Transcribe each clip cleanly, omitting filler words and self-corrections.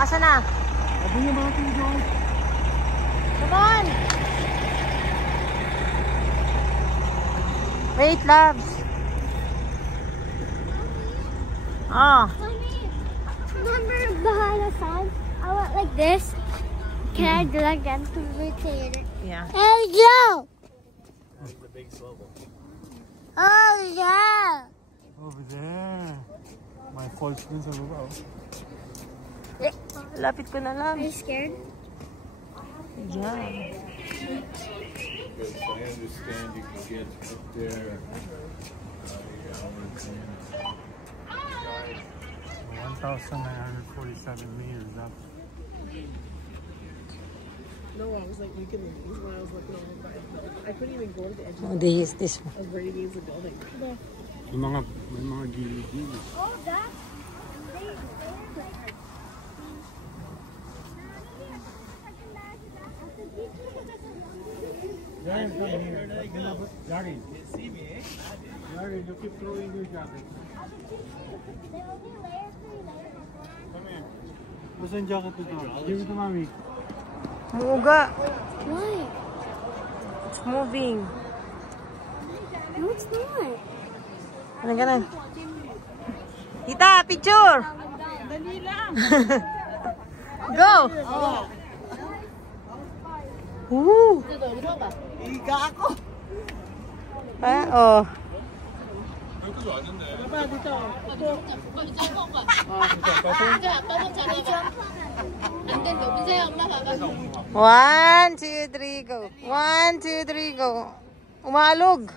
Asa na? Sabi niya mga tingin. Come on! Wait, loves. Oh. Remember behind the sun? I went like this. Can I do that again to rotate it? Yeah. Hey, yo! The big slope. Oh, yeah! Over there. My false twins are over. Lapit ko na lang. Are you scared? Yeah. Because I understand you can get up there. 1,947 meters up. No, I was like, you can leave when I was looking over by. I couldn't even go to the edge of Oh, this one. I was right against the building. May mga gilid-gilid. Oh, that's... Jared, come here. Jared. Jared, you keep throwing your jacket. Come here. What's yung jacket ito? Give it to mommy. Muuga. Why? It's moving. No, it's not. Ano ganun? Tita, picture! Dali lang! Go! Woo! Iga ako! Ah, oh. Baba, dito. One, two, three, go. 1, 2, 3, go. Umalog.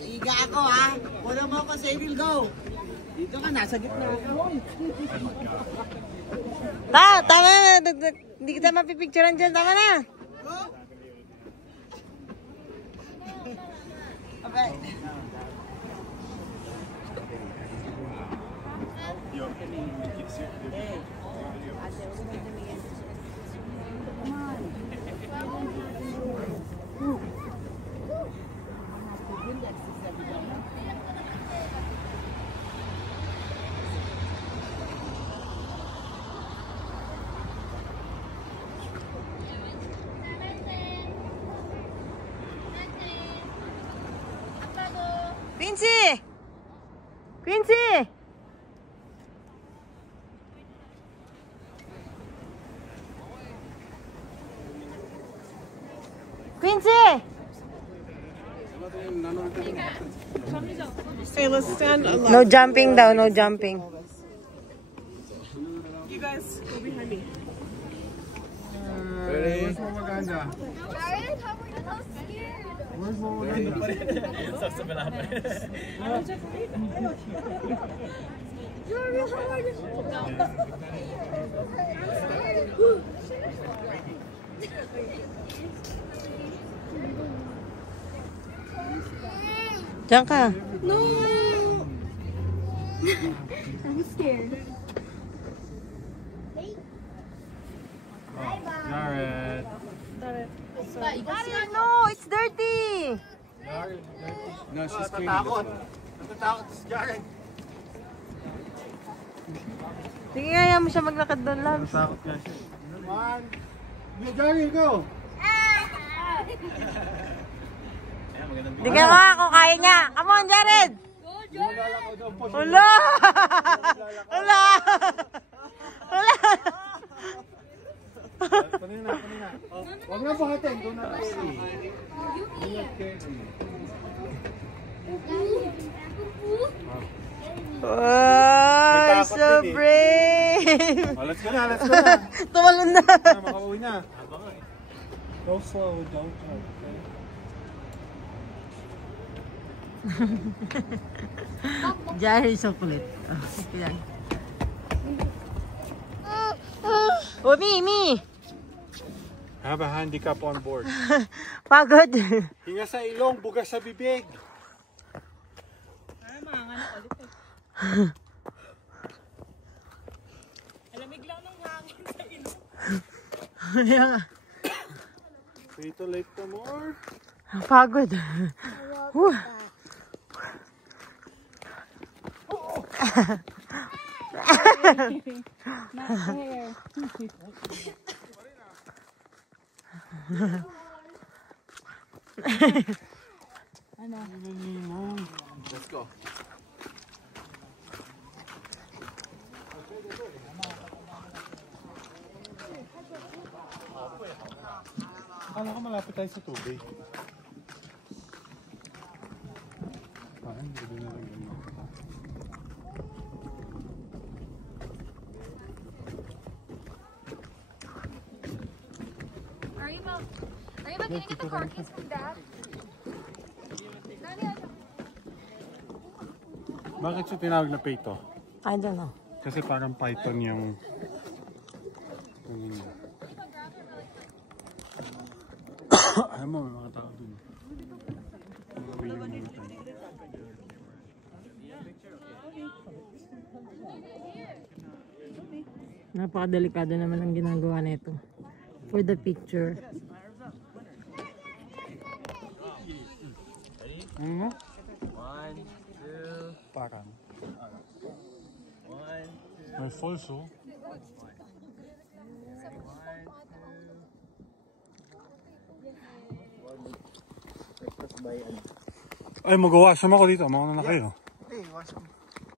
Iga ako ha! Wala mo ako sa will go! Dito ka, nasa gitna ako. Tama na. Hindi kita mapipicturean dyan. Tama na. Okay. Quincy! Quincy! Quincy! Hey, let's stand alone. No jumping daw, no jumping. You guys go behind me. Where's Mama Ganda? Jared, how were you so scared? Where's Mama Ganda? Jared, how are you? Diyan ka. No! I'm scared. Jared. No, it's dirty. No, she's scared. Natatakot si Jared. Sige nga, yan mo siya maglakad doon, Labs. Natatakot nga siya. Come on. Jared, go. Tingnan mo ako, kaya niya. Come on, Jared! Ula! Ula! Ula! Kanina. Huwag na buhatin. Doon na carry. Ingat carry. Wow, so brave! Oh, let's go na. Tumalon na. Makauwi na. Go slow, don't jump. Jerry so kulit. Yan. Oh, me. Have a handicap on board. Pagod. Hinga sa ilong, bugas sa bibig. Ay, manganganak ulit eh. Alamig lang ng hangin sa ilong. Yan. Dito late ka more. Pagod. My hair. Let's go. Akala ko malapit tayo sa tubig. Parang hindi na lang ganun. Are you about getting the carcass from Dad? Bakit siya tinawag na peto? I don't know. Kasi parang python yung... Alam mo, may mga tao dun. Mga yung mga tao. Napakadelikado naman ang ginagawa nito. For the picture. Ano mo? 1, 2, Parang. 1, 2. May falls oh. Ay, mag-wash ako dito. Mauna na kayo. Hey, wash mo.